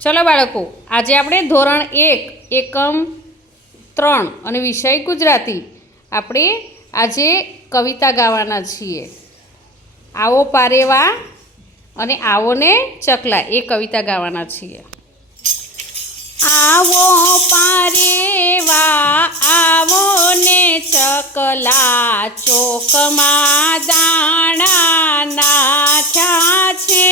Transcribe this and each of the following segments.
चलो बाळको, आज આપણે ધોરણ 1 એકમ 3 અને વિષય ગુજરાતી આપણે આજે કવિતા ગાવાના છીએ। આવો પારેવા અને આવો ને ચકલા એ કવિતા ગાવાના છીએ। આવો પારેવા આવો ને ચકલા ચોકમાં દાણા નાખ્યા છે।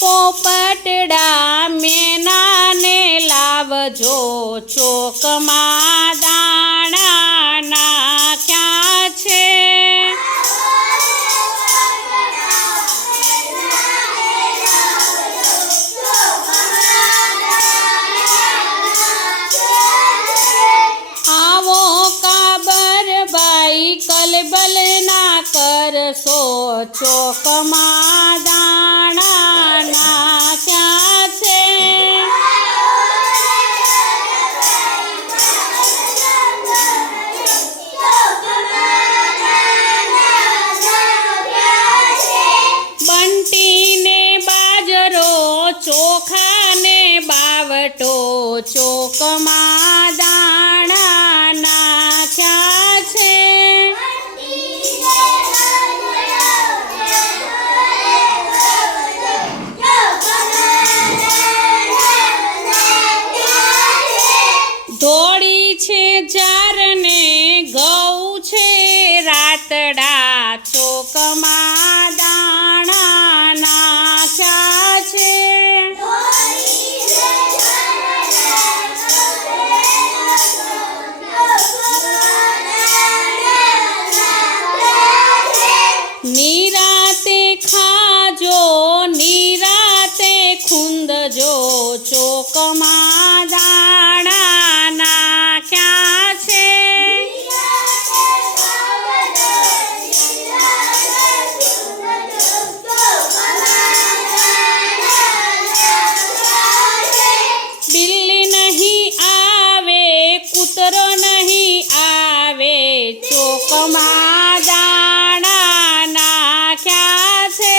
પોપટડા મેનાને લાવજો ચોકમાં દાણા નાખ્યા છે। આવો કાબરબાઈ કલબલ ના કરશો ચોકમાં દાણા નાખ્યા છે। બંટીને બાજરો ચોખાને બાવટો ચોકમાં દાણા નાખ્યા છે। ધોળી છે જારને ઘઉં છે રાતડા ચોકમાં દાણા નાખ્યા છે। નિરાતે ખાજો નિરાતે ખૂંદજો ચોકમાં દાણા નાખ્યા છે। બિલ્લી નહીં આવે કૂતરો નહીં આવે ચોકમાં દાણા નાખ્યા છે।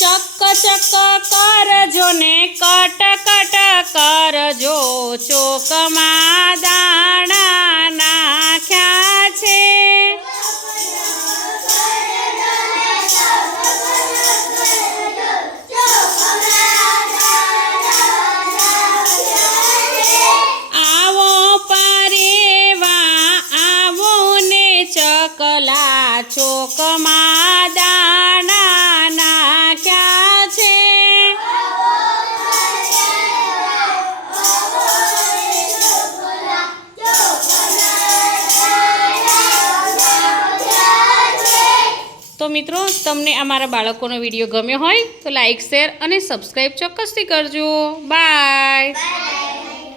ચક કરજો ને કટ કટ કરજો ચોકમાં દાણા નાખ્યા છે। આવો પારેવા આવો ને ચકલા ચોકમાં દાણા નાખ્યા છે। તો મિત્રો, તમને અમારા બાળકોનો વિડીયો ગમ્યો હોય તો લાઈક, શેર અને સબસ્ક્રાઈબ ચોક્કસથી કરજો। બાય।